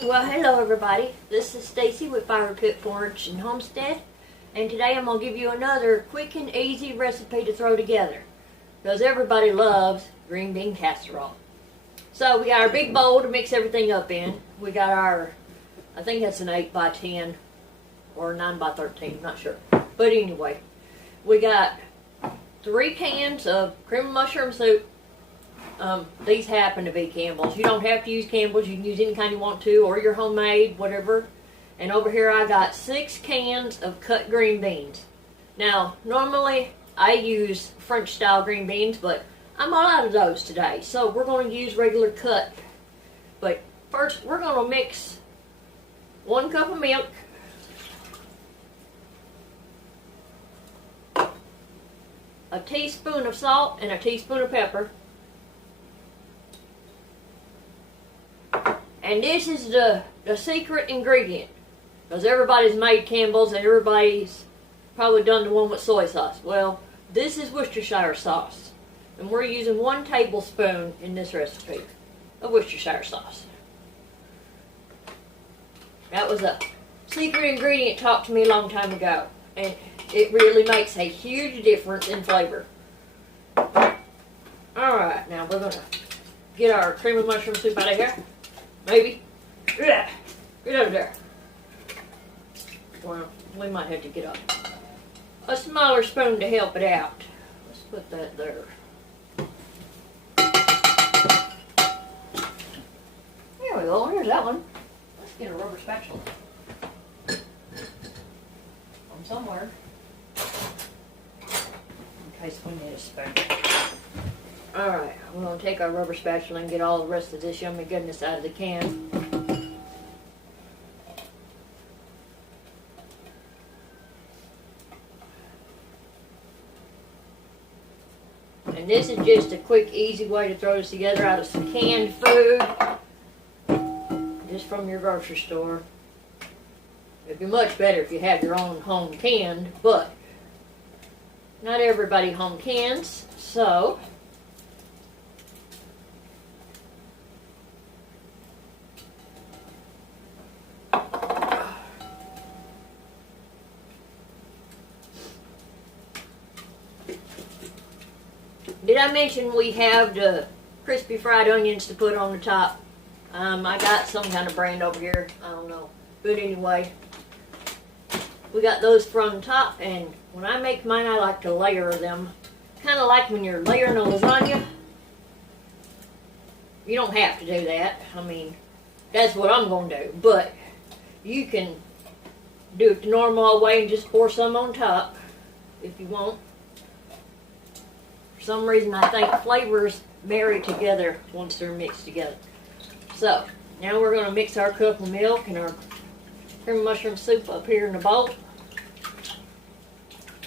Well, hello everybody. This is Stacy with Fire Cook Forge and Homestead, and today I'm going to give you another quick and easy recipe to throw together, because everybody loves green bean casserole. So we got our big bowl to mix everything up in. We got our, I think that's an 8 by 10 or 9 by 13, I'm not sure. But anyway, we got 3 cans of cream of mushroom soup. These happen to be Campbell's. You don't have to use Campbell's. You can use any kind you want to, or your homemade, whatever. And over here I got 6 cans of cut green beans. Now, normally I use French style green beans, but I'm all out of those today. So we're going to use regular cut. But first, we're going to mix 1 cup of milk, a teaspoon of salt, and a teaspoon of pepper. And this is the secret ingredient, because everybody's made Campbell's and everybody's probably done the one with soy sauce. Well, this is Worcestershire sauce, and we're using 1 tablespoon in this recipe of Worcestershire sauce. That was a secret ingredient taught to me a long time ago, and it really makes a huge difference in flavor. Alright, now we're going to get our cream of mushroom soup out of here. Maybe. Get out of there. Well, we might have to get a smaller spoon to help it out. Let's put that there. There we go. Here's that one. Let's get a rubber spatula. From somewhere. In case we need a spoon. Alright, we're going to take our rubber spatula and get all the rest of this yummy goodness out of the can. And this is just a quick, easy way to throw this together out of some canned food. Just from your grocery store. It'd be much better if you had your own home canned, but not everybody home cans, so did I mention we have the crispy fried onions to put on the top? I got some kind of brand over here. I don't know. But anyway, we got those from the top, and when I make mine, I like to layer them. Kind of like when you're layering a lasagna. You don't have to do that. I mean, that's what I'm going to do. But you can do it the normal way and just pour some on top if you want. For some reason, I think flavors marry together once they're mixed together. So, now we're going to mix our cup of milk and our cream of mushroom soup up here in the bowl.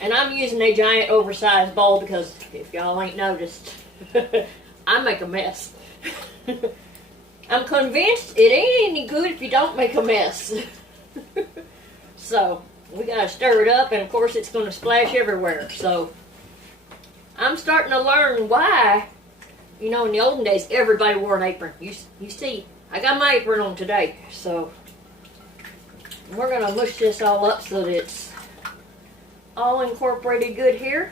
And I'm using a giant oversized bowl because, if y'all ain't noticed, I make a mess. I'm convinced it ain't any good if you don't make a mess. So, we got to stir it up, and of course it's going to splash everywhere. So, I'm starting to learn why, you know, in the olden days, everybody wore an apron. You see, I got my apron on today. So, we're going to mush this all up so that it's all incorporated good here.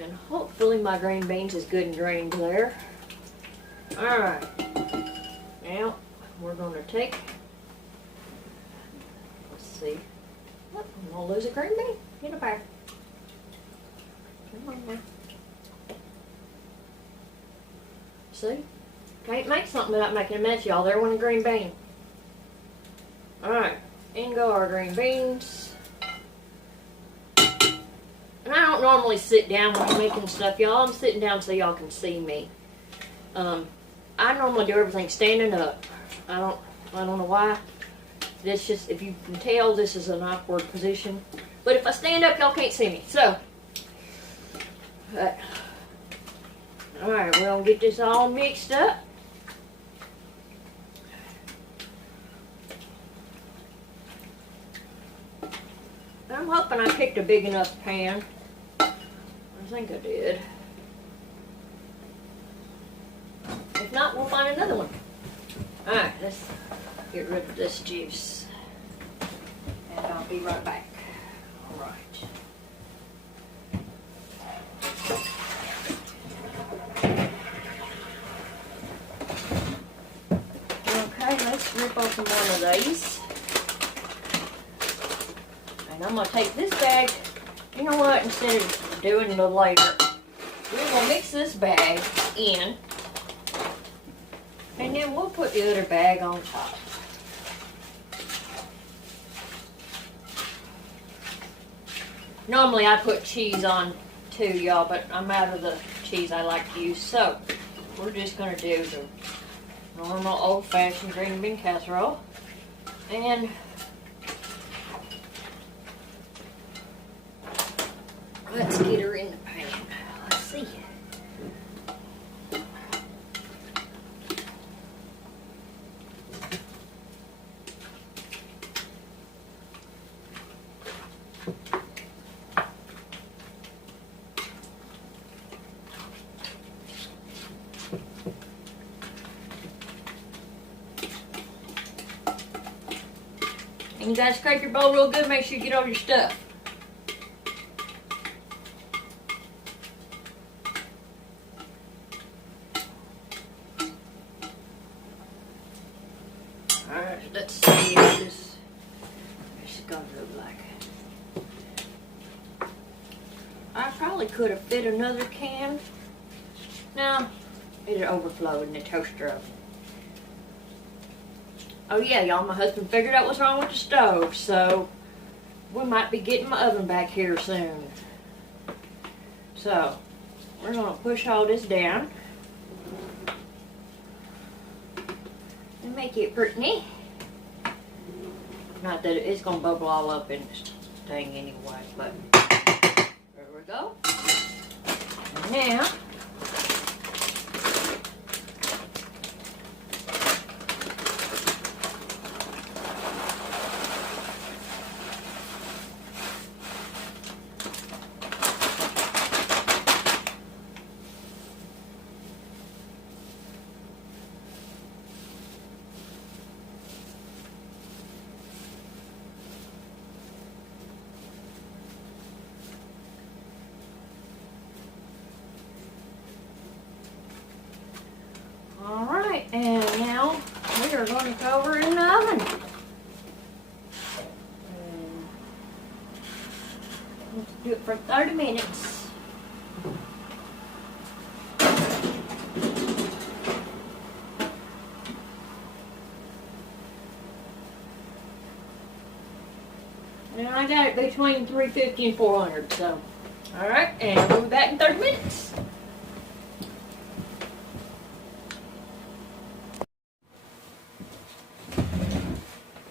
And hopefully my green beans is good and drained there. Alright. Now, we're going to take, let's see. Oh, I'm going to lose a green bean. Get up there. Come on now. See? Can't make something without making a mess, y'all. There went a green bean. Alright. In go our green beans. And I don't normally sit down when I'm making stuff, y'all. I'm sitting down so y'all can see me. I normally do everything standing up. I don't know why. This just, if you can tell, this is an awkward position. But if I stand up, y'all can't see me. So, alright, we're going to get this all mixed up. I'm hoping I picked a big enough pan. I think I did. If not, we'll find another one. Alright, let's get rid of this juice. And I'll be right back. Alright. Okay, let's rip open one of these. And I'm going to take this bag, you know what, instead of doing it later, we're going to mix this bag in. And then we'll put the other bag on top. Normally I put cheese on too, y'all, but I'm out of the cheese I like to use. So, we're just going to do the normal old-fashioned green bean casserole. And let's get her in the pan. Let's see. And you gotta scrape your bowl real good, make sure you get all your stuff. Alright, let's see what this is gonna look like. I probably could have fit another can. No, it overflowed in the toaster oven. Oh yeah, y'all, my husband figured out what's wrong with the stove, so we might be getting my oven back here soon. So, we're going to push all this down and make it pretty. Not that it's going to bubble all up in this thing anyway, but there we go. And now, alright, and now we are going to go over in the oven. Let's do it for 30 minutes. And I got it between 350 and 400, so. Alright, and we'll be back in 30 minutes.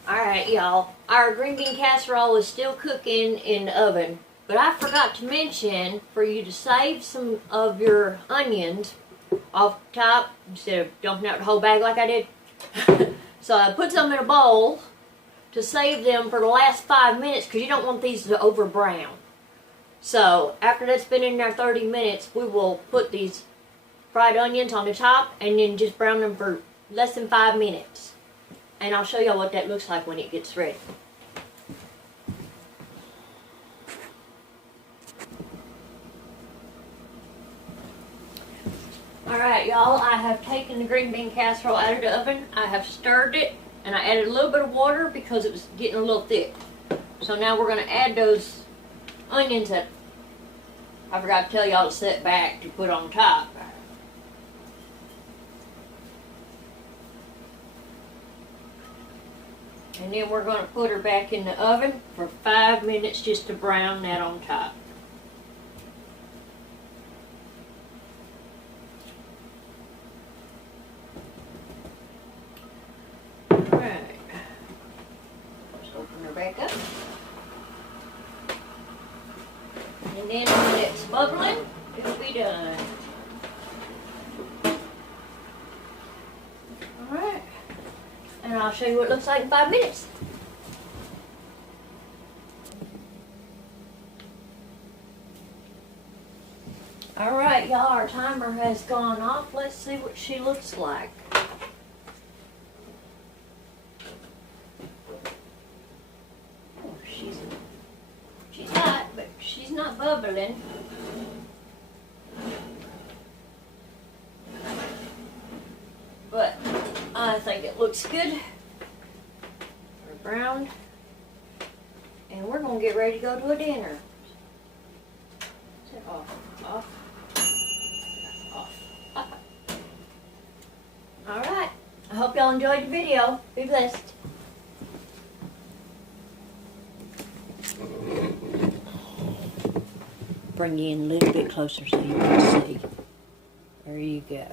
Alright, y'all, our green bean casserole is still cooking in the oven, but I forgot to mention for you to save some of your onions off the top instead of dumping out the whole bag like I did. So I put some in a bowl to save them for the last 5 minutes because you don't want these to over brown. So after that's been in there 30 minutes, we will put these fried onions on the top and then just brown them for less than 5 minutes. And I'll show y'all what that looks like when it gets ready. Alright y'all, I have taken the green bean casserole out of the oven. I have stirred it and I added a little bit of water because it was getting a little thick. So now we're going to add those onions that I forgot to tell y'all to set back to put on top. And then we're going to put her back in the oven for 5 minutes just to brown that on top. Alright. Let's open her back up. And then when it's bubbling, it'll be done. Alright. And I'll show you what it looks like in 5 minutes. Alright, y'all, our timer has gone off. Let's see what she looks like. bubbling. But I think it looks good. They're browned. And we're going to get ready to go to a dinner. Is it off? Off? Off. Alright. I hope y'all enjoyed the video. Be blessed. Bring you in a little bit closer so you can see. There you go.